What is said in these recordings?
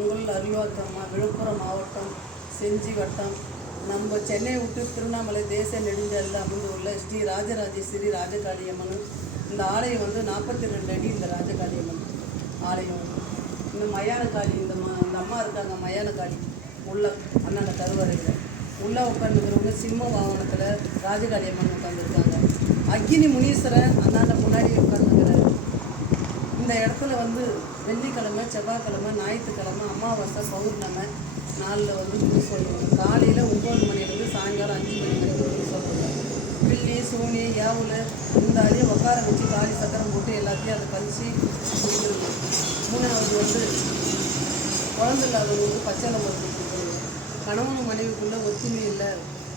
உங்கள் அருள்வாக்கம்மா, விழுப்புரம் மாவட்டம் செஞ்சி வட்டம். நம்ம சென்னை விட்டு திருவண்ணாமலை தேச நெடுஞ்சாலையில் அமர்ந்துள்ள ஸ்ரீ ராஜராஜேஸ்வரி ராஜகாளியம்மன். இந்த ஆலயம் வந்து 42 அடி. இந்த ராஜகாளியம்மன் ஆலயம் இந்த மயான காளி, இந்த அம்மா இருக்காங்க மயான காளி உள்ள அண்ணாண்ட கருவறையில் உள்ளே உட்காந்துக்கிறவங்க சிம்ம வாகனத்தில் ராஜகாளியம்மன் உட்காந்துருக்காங்க. அக்கினி முனீஸ்வரன் அண்ணாண்ட முன்னாடி உட்காந்துக்கிறாரு. இந்த இடத்துல வந்து வெள்ளிக்கிழமை, செவ்வாய்க்கிழமை, ஞாயிற்றுக்கிழமை, அமாவாசை, பௌர்ணமி நாளில் வந்து குடி சொல்லுவாங்க. காலையில் 9 மணிலேருந்து சாயங்காலம் 5 மணி வரைக்கும் குடி சொல்லுவாங்க. பில்லி, சூனி, யாவுல இந்த அதையும் உட்கார வச்சு காலி சக்கரம் போட்டு எல்லாத்தையும் அதை கழிச்சு குடிக்கிறது. மூணாவது வந்து குழந்தை இல்லாதவங்களுக்கு பச்சை மருந்து கொடுக்குறது. கணவன் மனைவிக்குள்ளே ஒத்துமை இல்லை,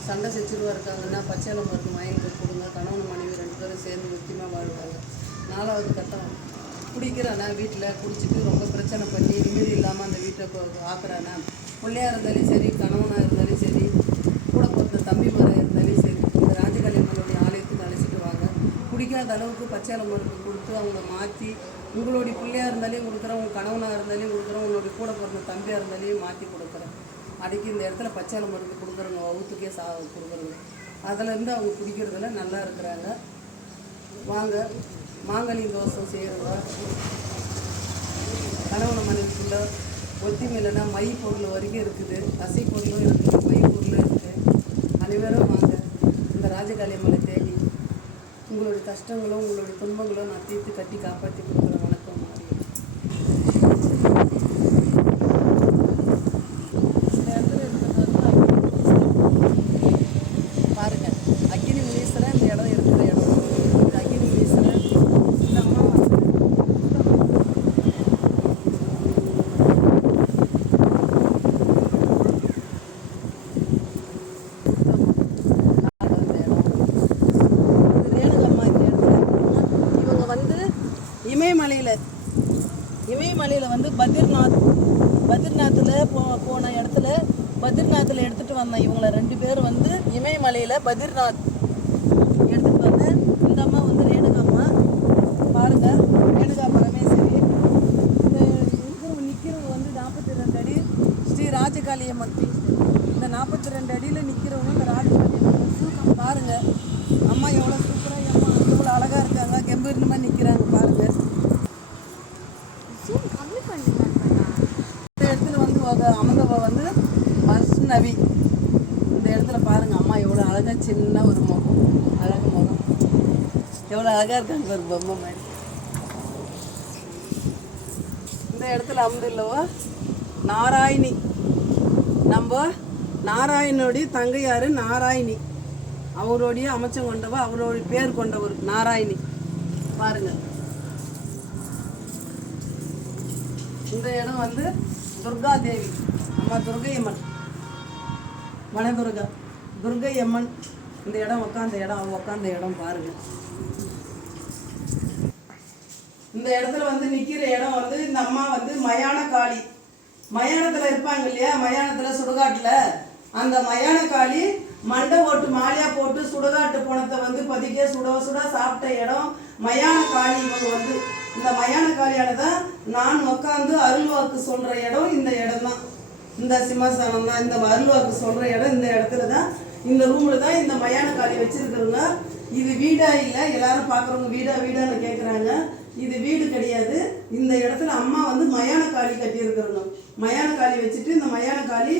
சண்டை சச்சுருவா இருக்காங்கன்னா பச்சை மருந்து வாங்கி கொடுங்க. கணவன் மனைவி 2 பேரும் சேர்ந்து ஒத்துமையாக வாழ்வாங்க. 4வது கட்டம் குடிக்கிறானா, வீட்டில் குடிச்சிட்டு ரொம்ப பிரச்சனை பண்ணி நிம்மதி இல்லாமல் அந்த வீட்டை ஆக்குறானா, பிள்ளையாக இருந்தாலும் சரி, கணவனாக இருந்தாலும் சரி, கூட பிறந்த தம்பிமாராக இருந்தாலும் சரி, இந்த ராஜகாளியம்மனுடைய ஆலயத்துக்கு அழைச்சிட்டு வாங்க. குடிக்காத அளவுக்கு பச்சை மருந்து கொடுத்து அவங்கள மாற்றி, உங்களுடைய பிள்ளையாக இருந்தாலையும் கொடுக்குறேன், உங்கள் கணவனாக இருந்தாலையும் கொடுக்குறேன், உங்களுடைய கூட பிறந்த தம்பியாக இருந்தாலையும் மாற்றி கொடுக்குறேன். அடிக்கி இந்த இடத்துல பச்சை மருந்து கொடுக்குறவங்க வகுத்துக்கே கொடுக்குறவங்க அதிலேருந்து அவங்க குடிக்கிறதுல நல்லா இருக்கிறாங்க. வாங்க. மாங்கல்ய தோசம் செய்கிறவங்க, கணவன் மனைவிக்குள்ள ஒத்திமை இல்லைன்னா மை பொருள் வரைக்கும் இருக்குது, அசை பொருளும் இருக்குது, மை பொருளும் இருக்குது. அனைவரும் வாங்க. இந்த ராஜகாளியம்மனை தேடி உங்களுடைய கஷ்டங்களும் உங்களுடைய துன்பங்களும் நான் தீர்த்து கட்டி காப்பாற்றி கொடுக்குறேன். வணக்கம். இந்த இடத்துல இருக்கிறது பாருங்க, அக்கினி முனீஸ்வரன் இந்த இடம் இருக்கிற இடம். இது அக்கினி முனீஸ்வரன். இந்த அம்மா இமயமலையில் வந்து பத்ரிநாத்தில் போன இடத்துல பத்ரிநாத்தில் எடுத்துகிட்டு வந்தேன். இவங்களை 2 பேர் வந்து இமயமலையில் பத்ரிநாத் எடுத்துகிட்டு வந்தேன். இந்த அம்மா வந்து ரேணுகாம்மா பாருங்கள், ரேணுகா பரமேஸ்வரி. இந்த நிற்கிறவங்க வந்து 42 அடி ஸ்ரீ ராஜகாளியம்மன். இந்த 42 அடியில் நிற்கிறவங்க இந்த ராஜகாளியம்மன் பாருங்கள். அம்மா எவ்வளோ சூப்பராக, அம்மா எவ்வளோ அழகாக இருக்காங்க, கெம்பீர்னு மாதிரி நிற்கிறாங்க பாருங்கள். இந்த இடத்துல வந்து அமர்ந்தவ வந்து வைஷ்ணவி. இந்த இடத்துல பாருங்கள், அம்மா எவ்வளோ அழகாக, சின்ன ஒரு முகம், அழகு முகம், எவ்வளோ அழகாக இருக்காங்க ஒரு பொம்மை மாதிரி. இந்த இடத்துல அமர்ந்துள்ளவோ நாராயணி. நம்ம நாராயணனுடைய தங்கையார் நாராயணி, அவருடைய அமைச்சம் கொண்டவ, அவருடைய பேர் கொண்டவர் நாராயணி பாருங்கள். இந்த இடம் வந்து துர்கா தேவி, அம்மா துர்கையம்மன், வனதுர்கா துர்கையம்மன். இந்த இடம் உட்காந்த இடம், அவங்க உட்காந்த இடம் பாருங்கள். இந்த இடத்துல வந்து நிற்கிற இடம் வந்து இந்த அம்மா வந்து மயான காளி. மயானத்தில் இருப்பாங்க இல்லையா, மயானத்தில் சுடுகாட்டில், அந்த மயான காளி மண்டை ஓட்டு மாலையாக போட்டு சுடுகாட்டு போனத்தை வந்து பதிக்க சுட சுட சாப்பிட்ட இடம் மயான காளி. இவங்க வந்து இந்த மயான காளியானதான் நான் உட்காந்து அருள்வாக்கு சொல்கிற இடம் இந்த இடம் தான். இந்த சிம்மாசனம் தான், இந்த அருள்வாக்கு சொல்கிற இடம் இந்த இடத்துல தான். இந்த ரூமில் தான் இந்த மயான காளி வச்சுருக்குறோங்க. இது வீடா இல்லை, எல்லாரும் பார்க்குறவங்க வீடான்னு கேட்குறாங்க. இது வீடு கிடையாது. இந்த இடத்துல அம்மா வந்து மயான காளி கட்டியிருக்கிறோங்க. மயான காளி வச்சுட்டு இந்த மயான காளி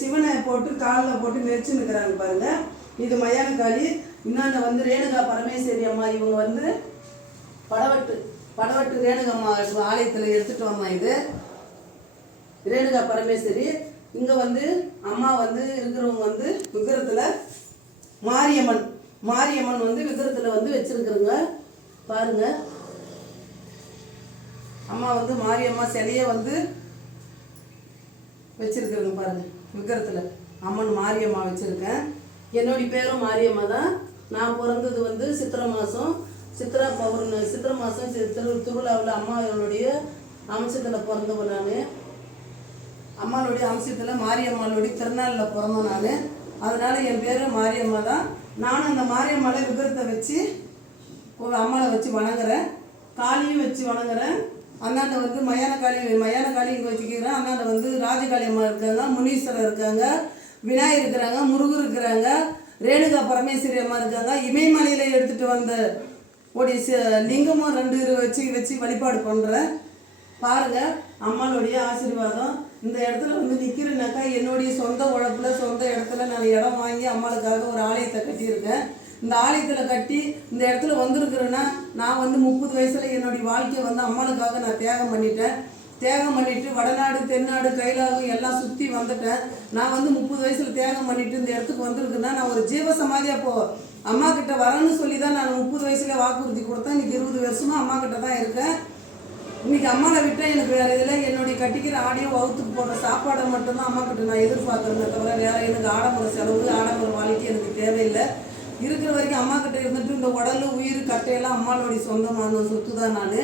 சிவனை போட்டு காலில் போட்டு மெரிச்சு நிற்கிறாங்க பாருங்கள். இது மயான காளி. இன்னொன்று வந்து ரேணுகா பரமேஸ்வரி அம்மா. இவங்க வந்து படவட்டு ரேணுகம்மா ஆலயத்தில் எடுத்துகிட்டு வந்தோம். இது ரேணுகா பரமேஸ்வரி. இங்கே வந்து அம்மா வந்து இருக்கிறவங்க வந்து விக்கிரத்தில் மாரியம்மன் வந்து விக்கிரத்தில் வந்து வச்சுருக்குறோங்க பாருங்கள். அம்மா வந்து மாரியம்மா சிலையை வந்து வச்சுருக்குறேங்க பாருங்கள். விக்கிரத்தில் அம்மன் மாரியம்மா வச்சுருக்கேன். என்னுடைய பேரும் மாரியம்மா தான். நான் பிறந்தது வந்து சித்திரை மாதம் திருவிழாவில் அம்மாவுடைய அம்சத்தில் பிறந்தவன் நான். அம்மாவுடைய அம்சத்தில் மாரியம்மாளுடைய திருநாளில் பிறந்தோம் நான். அதனால் என் பேர் மாரியம்மா தான். நானும் அந்த மாரியம்மாவில் விக்கிரத்தை வச்சு அம்மாவை வச்சு வணங்குறேன், காளியும் வச்சு வணங்குறேன், அந்தாண்ட வந்து மயான காளி இங்கே வச்சுக்கிறேன். அந்தாண்ட வந்து ராஜகாளி அம்மா இருக்காங்க, முனீஸ்வரர் இருக்காங்க, விநாயகர் இருக்கிறாங்க, முருகர் இருக்கிறாங்க, ரேணுகா பரமேஸ்வரி அம்மா இருக்காங்க. இமயமலையில் எடுத்துகிட்டு வந்த உடைய லிங்கமும் 2 வச்சு வழிபாடு பண்ணுறேன். பாருங்கள் அம்மாளுடைய ஆசீர்வாதம். இந்த இடத்துல வந்து நிற்கிறேன்னாக்கா என்னுடைய சொந்த உழைப்பில் சொந்த இடத்துல நான் இடம் வாங்கி அம்மாளுக்காக ஒரு ஆலயத்தை கட்டியிருக்கேன். இந்த ஆலயத்தில் கட்டி இந்த இடத்துல வந்திருக்கிறேன்னா நான் வந்து 30 வயசில் என்னுடைய வாழ்க்கையை வந்து அம்மாளுக்காக நான் தியாகம் பண்ணிவிட்டு வடநாடு தென்னாடு கைலாகம் எல்லாம் சுற்றி வந்துட்டேன். நான் வந்து 30 வயசில் தியாகம் பண்ணிவிட்டு இந்த இடத்துக்கு வந்திருக்குன்னா நான் ஒரு ஜீவசமாதியாக அம்மா கிட்ட வரேன்னு சொல்லி தான் நான் 30 வயசுல வாக்குறுதி கொடுத்தேன். இன்றைக்கி 20 வருஷமாக அம்மா கிட்ட தான் இருக்கேன். இன்றைக்கி அம்மாவை விட்டால் எனக்கு வேறு இதில் என்னுடைய கட்டிக்கிற ஆடியோ வகுத்துக்கு போடுற சாப்பாடை மட்டும்தான் அம்மா கிட்ட நான் எதிர்பார்க்குறேன் தவிர வேறு எனக்கு ஆடம்பர செலவு ஆடம்பர வாழ்க்கை எனக்கு தேவையில்லை. இருக்கிற வரைக்கும் அம்மா கிட்ட இருந்துட்டு இந்த உடல் உயிர் கட்டையெல்லாம் அம்மாளுடைய சொந்தமான சொத்து தான். நான்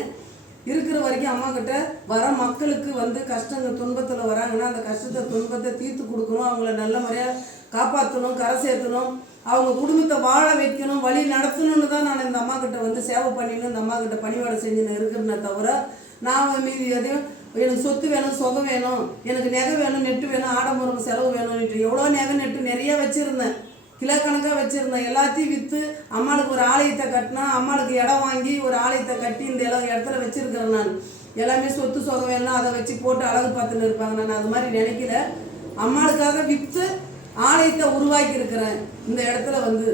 இருக்கிற வரைக்கும் அம்மா கிட்ட வர மக்களுக்கு வந்து கஷ்டங்கள் துன்பத்தில் வராங்கன்னா அந்த கஷ்டத்தை துன்பத்தை தீர்த்து கொடுக்கணும், அவங்கள நல்ல முறையாக காப்பாற்றணும், கரை சேர்த்தணும், அவங்க குடும்பத்தை வாழ வைக்கணும், வழி நடத்தணும்னு தான் நான் இந்த அம்மா கிட்ட வந்து சேவை பண்ணின்னு இந்த அம்மா கிட்ட பணிவாடை செஞ்சுன்னு இருக்கிறேன்னே தவிர நான் மீதி எதையும் எனக்கு சொத்து வேணும், சொகம் வேணும், எனக்கு நகை வேணும், நெட்டு வேணும், ஆடம்பரம் செலவு வேணும்னுட்டு எவ்வளோ நகை நெட்டு நிறைய வச்சுருந்தேன், கிலோ கணக்காக வச்சுருந்தேன். எல்லாத்தையும் விற்று அம்மாளுக்கு ஒரு ஆலயத்தை கட்டினா, அம்மாளுக்கு இடம் வாங்கி ஒரு ஆலயத்தை கட்டி இந்த இடத்துல வச்சுருக்கிறேன். நான் எல்லாமே சொத்து சொகம் வேணும் அதை வச்சு போட்டு அழகு பார்த்துன்னு இருப்பாங்க. நான் அது மாதிரி நினைக்கல. அம்மாளுக்காக விற்று ஆலயத்தை உருவாக்கி இருக்கிறேன். இந்த இடத்துல வந்து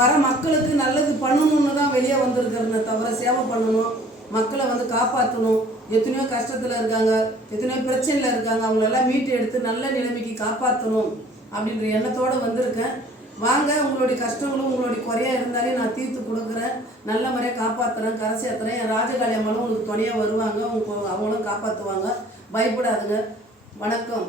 வர மக்களுக்கு நல்லது பண்ணணும்னு தான் வெளியே வந்திருக்கிறேன்னு தவிர சேவை பண்ணணும், மக்களை வந்து காப்பாற்றணும். எத்தனையோ கஷ்டத்தில் இருக்காங்க, எத்தனையோ பிரச்சனையில் இருக்காங்க, அவங்களெல்லாம் மீட்டு எடுத்து நல்ல நிலைமைக்கு காப்பாற்றணும் அப்படின்ற எண்ணத்தோடு வந்திருக்கேன். வாங்க, உங்களுடைய கஷ்டங்களும் உங்களுடைய குறையாக இருந்தாலே நான் தீர்த்து கொடுக்குறேன், நல்ல முறையாக காப்பாற்றுறேன், கரை சேர்த்துறேன். என் ராஜகாளி அம்மாவும் உங்களுக்கு துணையாக வருவாங்க, அவங்களும் காப்பாற்றுவாங்க. பயப்படாதுங்க. வணக்கம்.